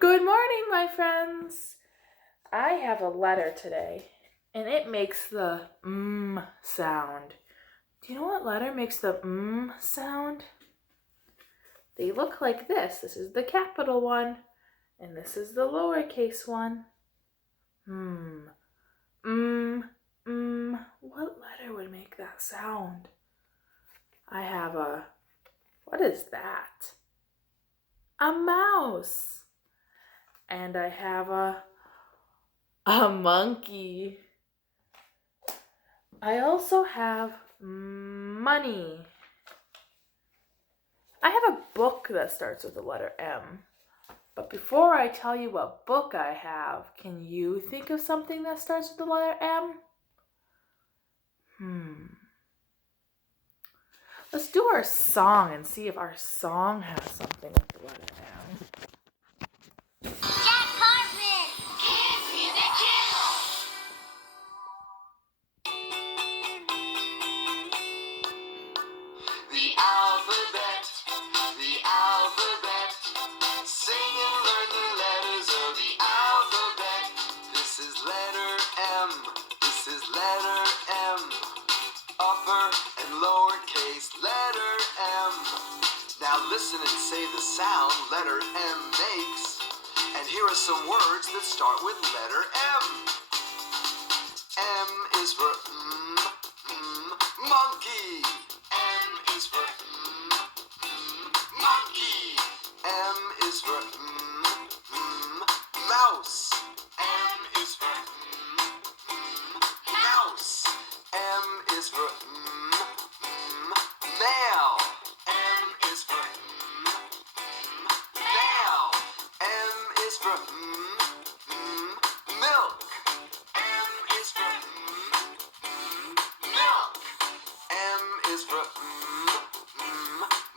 Good morning, my friends. I have a letter today, and it makes the sound. Do you know what letter makes the sound? They look like this. This is the capital one, and this is the lowercase one. What letter would make that sound? I have what is that? A mouse. And I have a monkey. I also have money. I have a book that starts with the letter M. But before I tell you what book I have, can you think of something that starts with the letter M? Let's do our song and see if our song has something with the letter M. Jack Carpet! Kids Music Channel! The alphabet, the alphabet. Sing and learn the letters of the alphabet. This is letter M, this is letter M. Upper and lowercase letter M. Now listen and say the sound letter M makes. And here are some words that start with letter M. M is for monkey. M is for monkey. M is for mouse. M is for mouse. M is for mail. M is for mail. M is for milk. M is for milk. M is for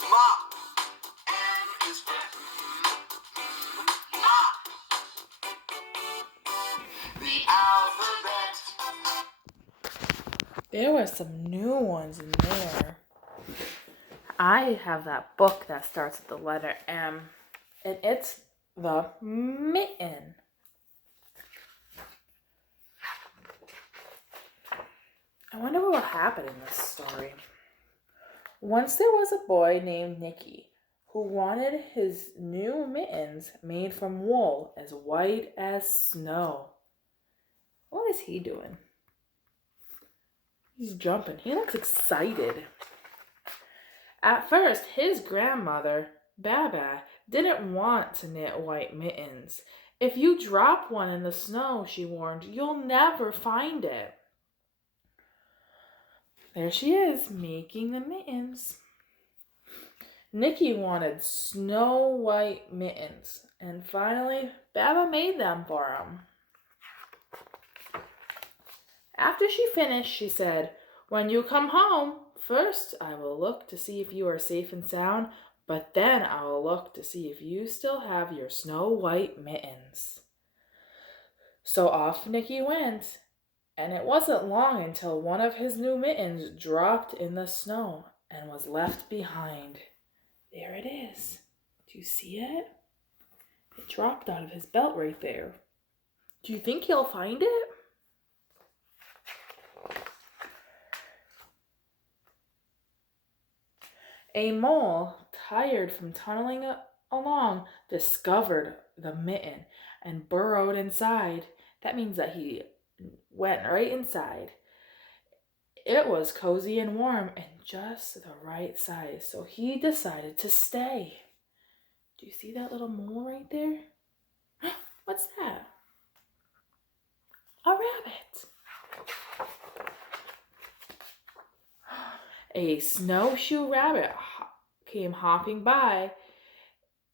mop. M is for mop. The alphabet. There were some new ones in there. I have that book that starts with the letter M, and it's the mitten. I wonder what will happen in this story. Once there was a boy named Nicky who wanted his new mittens made from wool as white as snow. What is he doing? He's jumping. He looks excited. At first, his grandmother, Baba, didn't want to knit white mittens. If you drop one in the snow, she warned, you'll never find it. There she is, making the mittens. Nicky wanted snow white mittens, and finally, Baba made them for him. After she finished, she said, when you come home, first I will look to see if you are safe and sound, but then I will look to see if you still have your snow white mittens. So off Nicky went, and it wasn't long until one of his new mittens dropped in the snow and was left behind. There it is. Do you see it? It dropped out of his belt right there. Do you think he'll find it? A mole, tired from tunneling along, discovered the mitten and burrowed inside. That means that he went right inside. It was cozy and warm and just the right size, so he decided to stay. Do you see that little mole right there? What's that? A rabbit. A snowshoe rabbit came hopping by.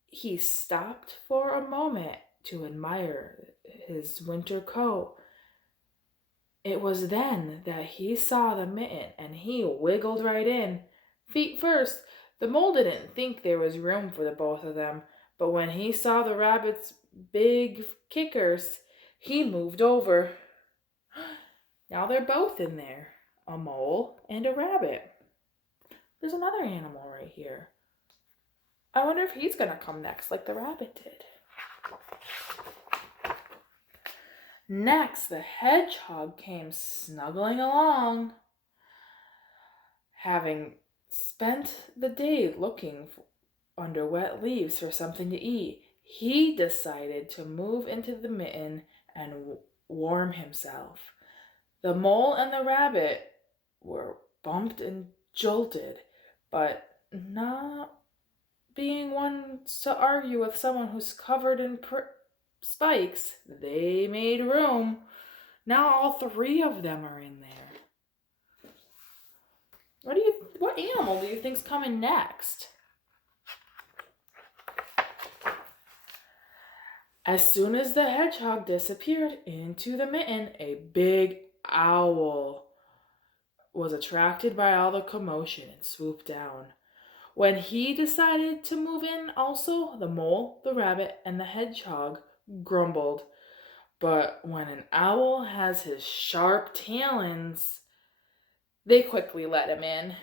He stopped for a moment to admire his winter coat. It was then that he saw the mitten and he wiggled right in. Feet first. The mole didn't think there was room for the both of them, but when he saw the rabbit's big kickers, he moved over. Now they're both in there, a mole and a rabbit. There's another animal right here. I wonder if he's going to come next like the rabbit did. Next, the hedgehog came snuggling along. Having spent the day looking under wet leaves for something to eat, he decided to move into the mitten and warm himself. The mole and the rabbit were bumped and jolted, but not being ones to argue with someone who's covered in spikes, they made room. Now all three of them are in there. What animal do you think's coming next? As soon as the hedgehog disappeared into the mitten, a big owl was attracted by all the commotion and swooped down. When he decided to move in also, the mole, the rabbit, and the hedgehog grumbled. But when an owl has his sharp talons, they quickly let him in.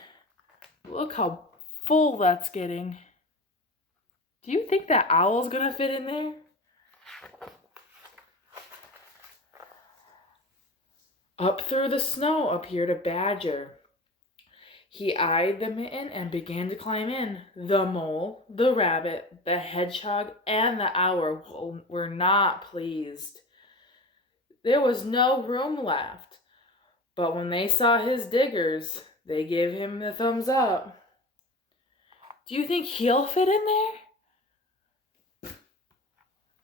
Look how full that's getting. Do you think that owl's gonna fit in there? Up through the snow appeared a badger. He eyed the mitten and began to climb in. The mole, the rabbit, the hedgehog, and the owl were not pleased. There was no room left. But when they saw his diggers, they gave him the thumbs up. Do you think he'll fit in there?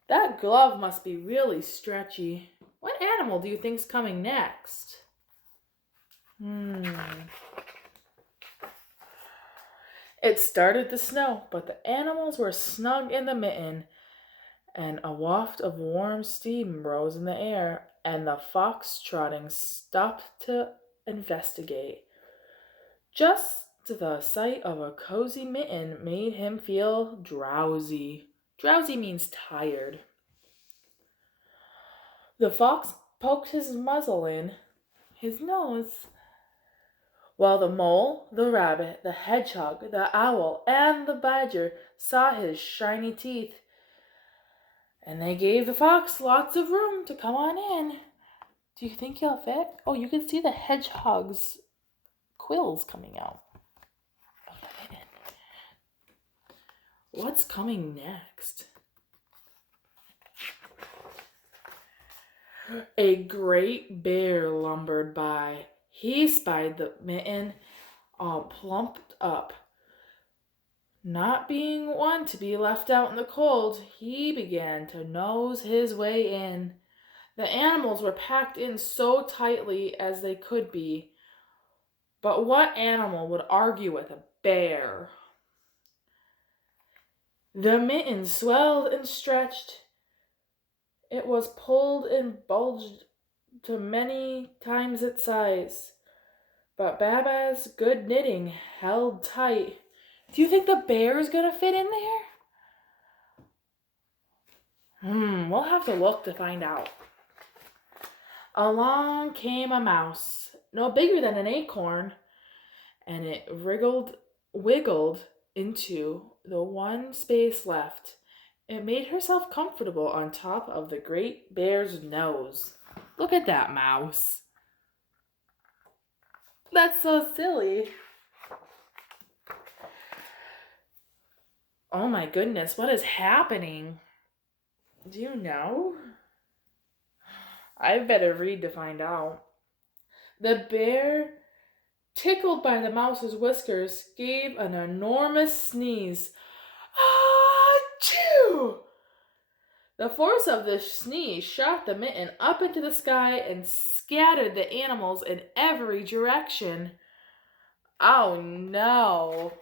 That glove must be really stretchy. What animal do you think's coming next? It started to snow, but the animals were snug in the mitten, and a waft of warm steam rose in the air, and the fox-trotting stopped to investigate. Just the sight of a cozy mitten made him feel drowsy. Drowsy means tired. The fox poked his muzzle in his nose, while the mole, the rabbit, the hedgehog, the owl, and the badger saw his shiny teeth. And they gave the fox lots of room to come on in. Do you think he'll fit? Oh, you can see the hedgehog's quills coming out. What's coming next? A great bear lumbered by. He spied the mitten all plumped up. Not being one to be left out in the cold, he began to nose his way in. The animals were packed in so tightly as they could be. But what animal would argue with a bear? The mitten swelled and stretched. It was pulled and bulged to many times its size. But Baba's good knitting held tight. Do you think the bear's gonna fit in there? We'll have to look to find out. Along came a mouse, no bigger than an acorn, and it wiggled into the one space left. It made herself comfortable on top of the great bear's nose. Look at that mouse. That's so silly. Oh my goodness, what is happening? Do you know? I better read to find out. The bear, tickled by the mouse's whiskers, gave an enormous sneeze. Achoo! The force of the sneeze shot the mitten up into the sky and scattered the animals in every direction. Oh no!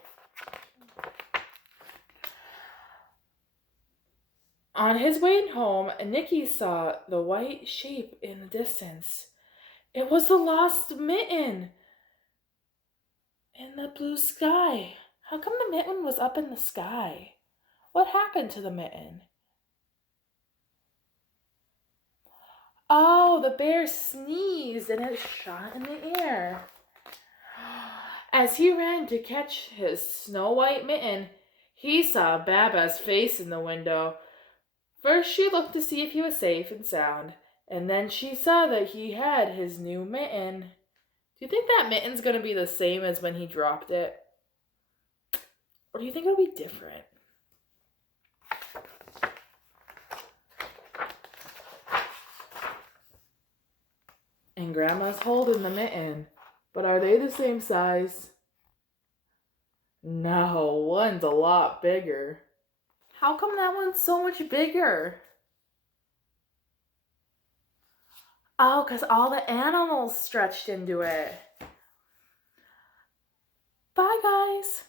On his way home, Nicky saw the white shape in the distance. It was the lost mitten in the blue sky. How come the mitten was up in the sky? What happened to the mitten? Oh, the bear sneezed and it shot in the air. As he ran to catch his snow-white mitten, he saw Baba's face in the window. First, she looked to see if he was safe and sound, and then she saw that he had his new mitten. Do you think that mitten's going to be the same as when he dropped it? Or do you think it'll be different? And Grandma's holding the mitten. But are they the same size? No, one's a lot bigger. How come that one's so much bigger? Oh, because all the animals stretched into it. Bye, guys.